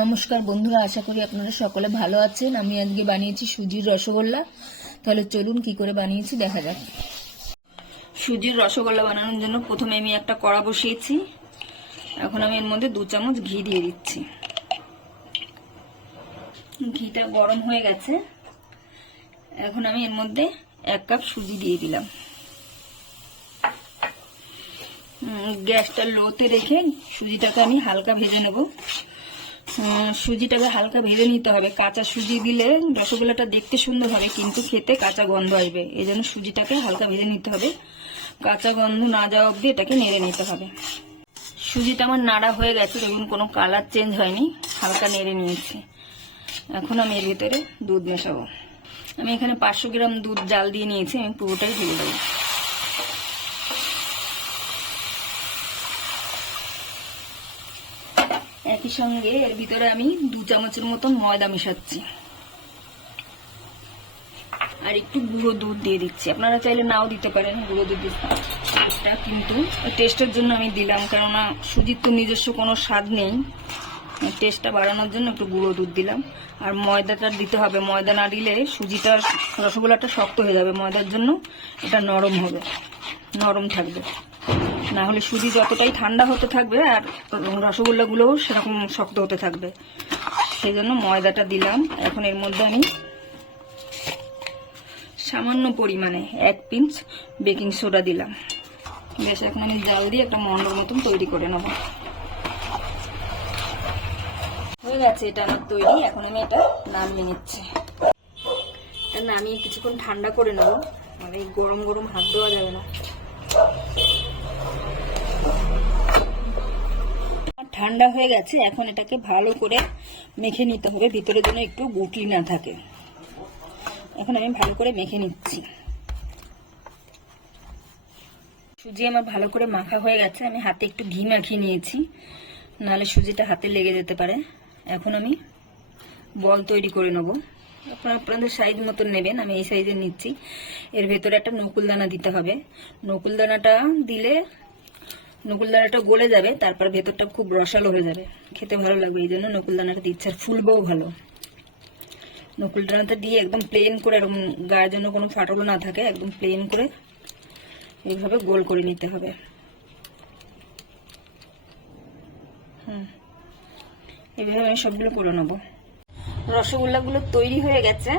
নমস্কার বন্ধুরা, আশা করি আপনারা সকলে ভালো আছেন। আমি আজকে বানিয়েছি সুজির রসগোল্লা। তাহলে চলুন কি করে বানিয়েছি দেখা যাক। সুজির রসগোল্লা বানানোর জন্য প্রথমে আমি একটা কড়া বসিয়েছি। এখন আমি এর মধ্যে দু চামচ ঘি দিয়ে দিচ্ছি। ঘিটা গরম হয়ে গেছে। এখন আমি এর মধ্যে এক কাপ সুজি দিয়ে দিলাম। গ্যাসটা লোতে রেখে সুজিটাকে আমি হালকা ভেজে নেব। সুজিটাকে হালকা ভেজে নিতে হবে। কাঁচা সুজি দিলে রসগোল্লাটা দেখতে সুন্দর হবে, কিন্তু খেতে কাঁচা গন্ধ আসবে। এই জন্য সুজিটাকে হালকা ভেজে নিতে হবে। কাঁচা গন্ধ না যাওয়া অবধি এটাকে নেড়ে নিতে হবে। সুজিটা আমার নাড়া হয়ে গেছে, দেখুন কোনো কালার চেঞ্জ হয়নি। হালকা নেড়ে নিয়েছি। এখন আমি এর ভিতরে দুধ মেশাবো। আমি এখানে পাঁচশো গ্রাম দুধ জাল দিয়ে নিয়েছি, আমি পুরোটাই ঢেলে দেবো। একই সঙ্গে এর ভিতরে আমি দু চামচের মতো ময়দা মেশাচ্ছি। আর একটু গুঁড়ো দুধ দিয়ে দিচ্ছি। আপনারা চাইলে নাও দিতে পারেন গুঁড়ো দুধ এটা কিন্তু টেস্টের জন্য আমি দিলাম, কেননা সুজির তো নিজস্ব কোনো স্বাদ নেই। টেস্টটা বাড়ানোর জন্য একটু গুঁড়ো দুধ দিলাম। আর ময়দাটা দিতে হবে। ময়দা না দিলে সুজিটার রসগোল্লাটা শক্ত হয়ে যাবে। ময়দার জন্য এটা নরম হবে, নরম থাকবে। না হলে সুজি যতটাই ঠান্ডা হতে থাকবে আর রসগোল্লাগুলোও সেরকম শক্ত হতে থাকবে। সেই জন্য ময়দাটা দিলাম। এখন এর মধ্যে আমি সামান্য পরিমাণে এক পিঞ্চ বেকিং সোডা দিলাম। বেশ, এখন আমি জল দিয়ে একটা মন্ডর মতন তৈরি করে নেব। হয়ে গেছে এটা আমার তৈরি। এখন আমি এটা নামিয়ে নিচ্ছি। নামিয়ে কিছুক্ষণ ঠান্ডা করে নেব। এই গরম গরম হাত দেওয়া যাবে না। ঠান্ডা হয়ে গেছে, এখন এটাকে ভালো করে মেখে নিতে হবে, ভিতরে যেন একটু গুটলি না থাকে। এখন আমি ভালো করে মেখে নিচ্ছি। সুজি আমার ভালো করে মাখা হয়ে গেছে, আমি হাতে একটু ঘি মাখিয়ে নিয়েছি, নাহলে সুজিটা হাতে লেগে যেতে পারে। এখন আমি বল তৈরি করে নেব। আপনারা আপনাদের সাইজ মতন নেবেন, আমি এই সাইজে নিচ্ছি। এর ভেতরে একটা নকুলদানা দিতে হবে। নকুলদানাটা দিলে নকুলদানাটা গলে যাবে, তারপর ভেতরটা খুব রসালো হয়ে যাবে। খেতে ভালো লাগবে, এই জন্য নকুলদানাটা দিচ্ছে আর ফুলবেও ভালো। নকুলদানাটা দিয়ে একদম প্লেন করে, এরকম গায়ের জন্য কোনো ফাটলো না থাকে, একদম প্লেন করে এইভাবে গোল করে নিতে হবে। হুম। এইভাবে আমি সবগুলো করে নেব। রসগোল্লাগুলো তৈরি হয়ে গেছে।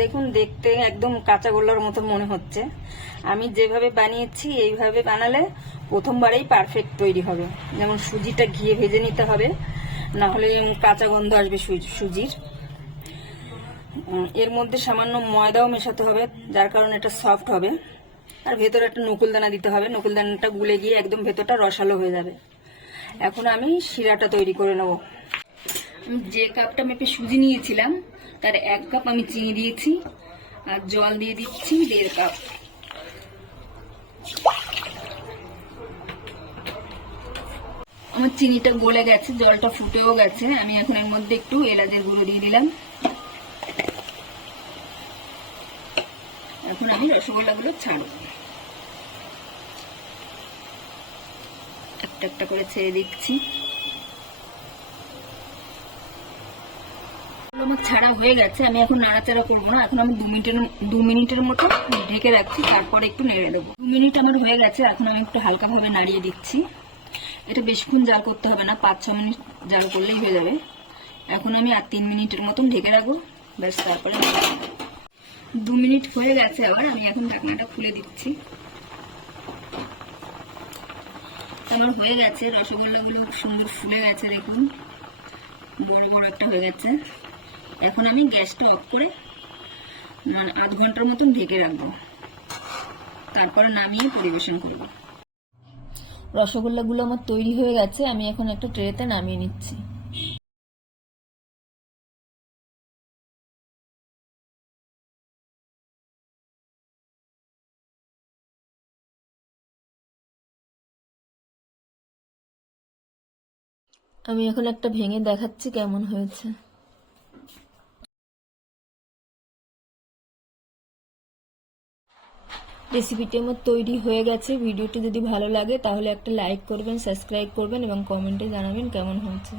দেখুন, দেখতে একদম কাঁচা গোল্লার মতো মনে হচ্ছে। আমি যেভাবে বানিয়েছি, এইভাবে বানালে প্রথমবারেই পারফেক্ট তৈরি হবে। যেমন সুজিটা ঘিয়ে ভেজে নিতে হবে, না হলে কাঁচা গন্ধ আসবে সুজির। এর মধ্যে সামান্য ময়দাও মেশাতে হবে, যার কারণে এটা সফট হবে। আর ভেতরে একটা নকুলদানা দিতে হবে, নকুলদানাটা গুলে গিয়ে একদম ভেতরটা রসালো হয়ে যাবে। এখন আমি শিরাটা তৈরি করে নেব। যে কাপটা মেপে সুজি নিয়েছিলাম, তার এক কাপ আমি চিনি দিয়েছি আর জল দিয়ে দিচ্ছি দেড় কাপ। আমার চিনিটা গলে গেছে, জলটা ফুটেও গেছে, আমি এখন এর মধ্যে একটু এলাচের গুঁড়ো দিয়ে দিলাম। এখন আমি রসগোল্লাগুলো ছাড়ব। একটা একটা করে ছেড়ে দিচ্ছি। আমার ছাড়া হয়ে গেছে, আমি এখন নাড়াচাড়া করব না। এখন আমি দু মিনিটের দু মিনিটের মতো ঢেকে রাখছি, তারপর একটু নেড়ে দেবো। দু মিনিট আমার হয়ে গেছে, এখন আমি একটু হালকাভাবে নাড়িয়ে দিচ্ছি। এটা বেশিক্ষণ জাল করতে হবে না, পাঁচ ছ মিনিট জাল করলেই হয়ে যাবে। এখন আমি আর তিন মিনিটের মতন ঢেকে রাখব, ব্যাস তারপরে দু মিনিট হয়ে গেছে আবার, আমি এখন ঢাকনাটা খুলে দিচ্ছি। আমার হয়ে গেছে, রসগোল্লাগুলো সুন্দর ফুলে গেছে, দেখুন। বড় বড় একটা হয়ে গেছে। এখন আমি গ্যাসটা অফ করে মানে আধ ঘণ্টার মতন ঢেকে রাখব। তারপর নামিয়ে পরিবেশন করব। রসগোল্লাগুলো আমার তৈরি হয়ে গেছে, আমি এখন একটা ট্রেতে নামিয়ে নিচ্ছি। আমি এখন একটা ভেঙে দেখাচ্ছি কেমন হয়েছে। রেসিপিটি আমার তৈরি হয়ে গেছে। ভিডিওটি যদি ভালো লাগে, তাহলে একটা লাইক করবেন সাবস্ক্রাইব করবেন এবং কমেন্টে জানাবেন কেমন হয়েছে।